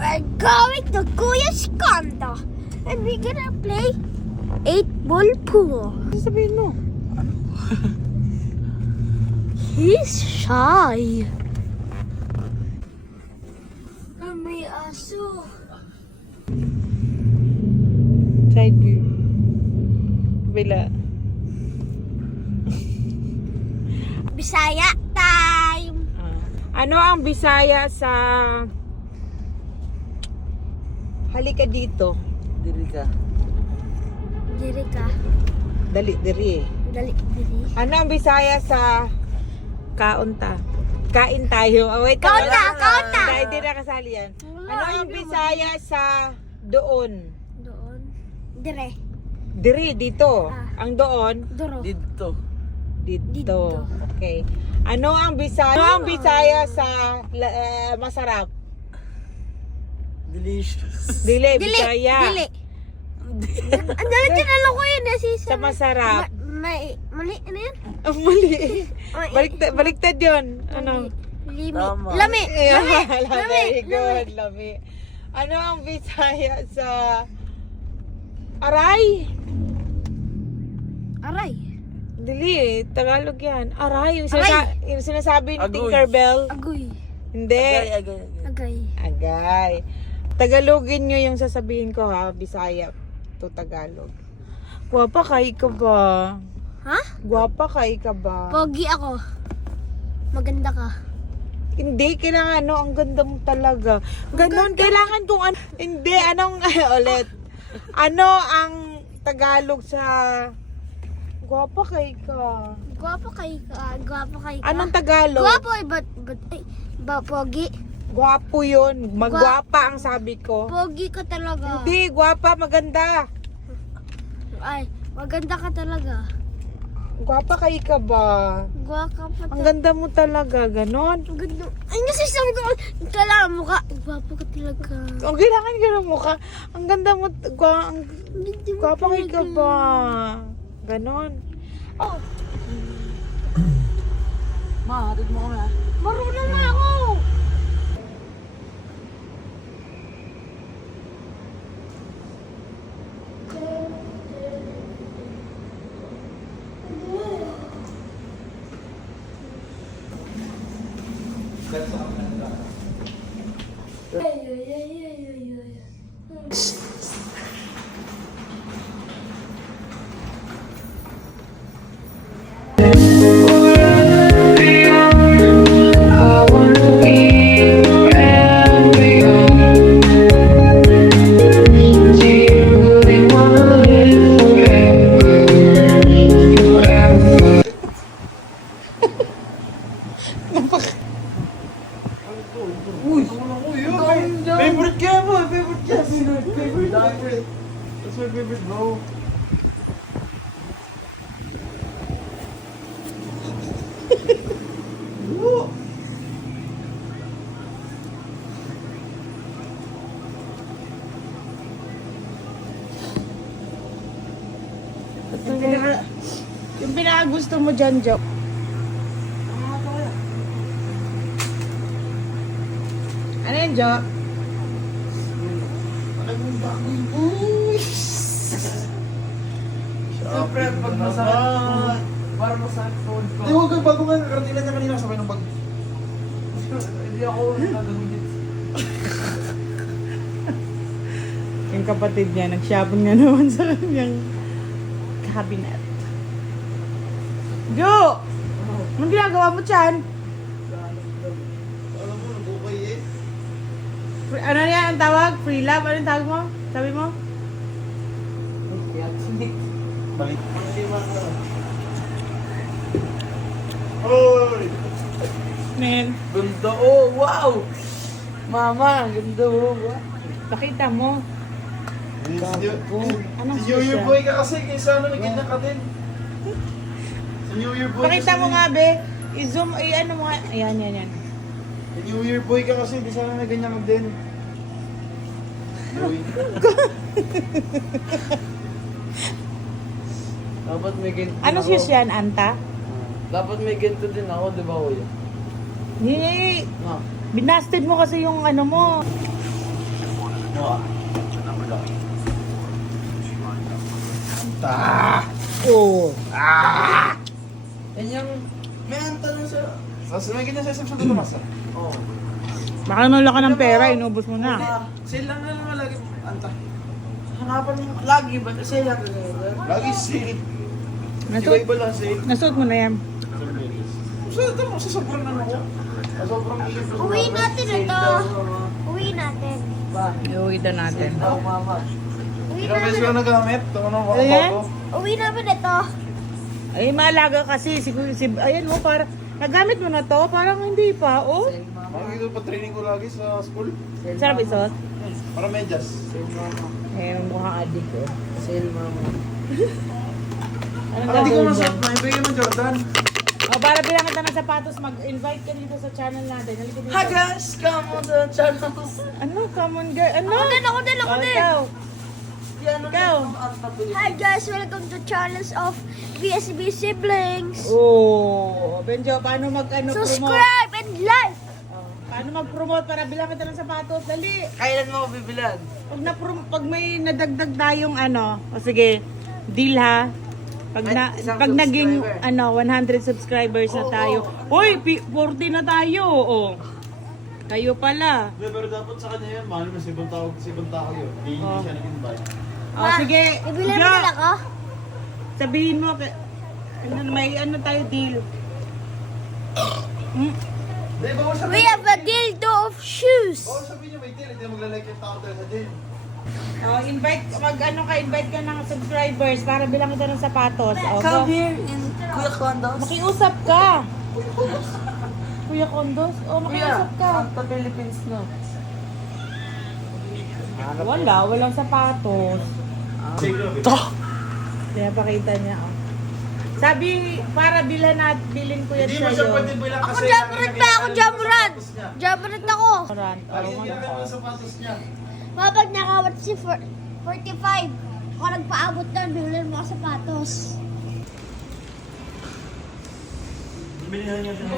We're going to Kuya's condo. And we're gonna play 8-ball pool. Ano sabihin mo? He's shy. May aso. Side view. Bila. Bisaya time. Ano ang Bisaya sa... Halika dito. Diri ka. Diri ka. Dali, diri. Dali, diri. Ano ang Bisaya sa... Kaunta? Kain tayo. Oh, wait. Kaunta, kaunta. Hindi na kasali yan. Ano ang Bisaya sa doon? Doon. Dire. Diri, dito. Ah. Ang doon? Duro. Dito. Dito. Dito. Okay. Ano ang Bisaya sa masarap? Delicious. Dili, Dili. Bisaya. Dili. Ang dali tinalo ko yun. Sa masarap. Mali. Ano yan? Ang mali. Baliktad yun. Ano? Limi. Tama. Lami. Very good, lami. Ano ang Bisaya sa aray? Aray. Dili, Tagalog yan. Aray. Aray. Yung sinasabi ni Agoy. Tinkerbell. Agoy. Hindi. Agay. Agay. Agay. Tagalogin nyo yung sasabihin ko ha. Bisaya to Tagalog. Guwapa kay ka ba? Ha? Guwapa kay ka ba? Pogi ako. Maganda ka. Hindi, kailangan ano, ang ganda mo talaga. Ganon, kailangan kung ano. Hindi, anong, ulit. Ano ang Tagalog sa guwapa kay ka? Gwapo kay ka. Gwapo kay ka. Anong Tagalog? Gwapo eh. Ba pogi? Gwapo yun. Magwapa ang sabi ko. Pogi ka talaga. Hindi, gwapa, maganda. Ay, maganda ka talaga. Gwapa kay ka ba? Gwapa pa Ang ganda mo talaga, ganon. Ang ganda. Ay, nasisabi ko. Kailangan mo ka. Gwapo ka talaga. Ang kailangan ka ng mukha. Ang ganda mo, gwapa kay ka ba? Ganon. Oh. Ma, hatid mo kami ha. Marunong na ako. Favorite ka mo! Favorite ka! Favorite! That's my favorite, bro. Yung pinakagusto mo dyan, Jo. Ano yun, Jo? Siyempre, pag masakit, para masakit phone ko. Hindi, huwag kang bago nga. Karatilan niya kanina sabay ng bag. Hindi ako nagagulit. Yung kapatid niya, nag-shopping nga naman sa kanyang cabinet. Jo! Anong ginagawa mo dyan? Alam mo, nabukay eh. Ano yan ang tawag? Free love? Ano yung tawag mo? Sabi mo? Balik. Hoy! Men, Ganda, oh, wow! Mama, ganda, oh, wow. pakita mo. Anong Si New Year siya? boy ka kasi, kaysa ano, nagkita ka din. Si New Year boy Pakita kasi mo din. nga, be. I-zoom, ano mo nga. Ayan, yan. Si New Year boy ka kasi, di sana na ganyan mag din. Boy. Dapat may ganito din Anong ako. shoes yan, Anta? Dapat may ganito din ako, di ba, kuya? Hindi. No. Binasted mo kasi yung ano mo. Yan yung... May tanong sa... May ganyan sa SM sa Tomas ah. Oo. Baka naman ka ng pera, inubos mo na. Sale lang na naman lagi. Anta. Hanapan mo lagi ba? Sale lang. Lagi sale. Iba-iba lang sale. Nasuot mo na yan. Sa sobrang ano ko. Sa sobrang iip. Uwi natin ito. Uwi natin. Iuwi na natin. Uwi Ilang beses namin. ko na nagamit. Ito ano ko. Ayan. Uwi namin ito. Ay, malaga kasi. Ayan mo, para nagamit mo na to. Parang hindi pa, oh. Makikita pa training ko lagi sa school. Sarap isuot. Para medyas. Ayan, mukhang adik, oh. Sale mama. Anong Para di ko gagawin mo? masat na. Ibigay mo Jordan. O, para bilang kita ng sapatos, mag-invite ka dito sa channel natin. Halika dito. Hi guys! Come on the channel. Ano? Come on, girl. Ano? Ako din. Oh, ikaw. Ikaw. Hi guys, welcome to channels of VSB Siblings. Oh, Benjo, paano promote? Subscribe and like. Paano mag-promote para bilang kita ng sapatos? Dali. Kailan mo bibilan? Pag may nadagdag tayong o sige, deal ha. Pag naging 100 subscribers na tayo. Hoy, 40 na tayo. Oh. Kayo pala. Pero dapat sa kanya yan, mahal mo si tao yun. Hindi siya nag-invite. Oh, sige. Ibili mo Bigla. nila ko. Sabihin mo may tayo deal. Hindi, bawal sabihin. We have a dildo of shoes. Bawal sabihin niya may deal, hindi maglalike yung tao dahil sa deal. Oh, invite ka ng subscribers para bilang kita ng sapatos. Oh, go. here in Kuya Condos. Makiusap ka. Kuya Condos? Oh, makiusap ka. Sa Philippines na. Walang sapatos. Kaya pakita niya. Oh. Sabi, para bilhin ko yan Hindi mo sa'yo. siya pwede bilang Ako kasi... Jamurat pa ako, Jamurat. Jamurat ako. Lagi ginamit mo yung sapatos niya. Mapag nakawat si 45. Ako nagpaabot doon, bigyan mo ako sapatos. Bilihan niya siya.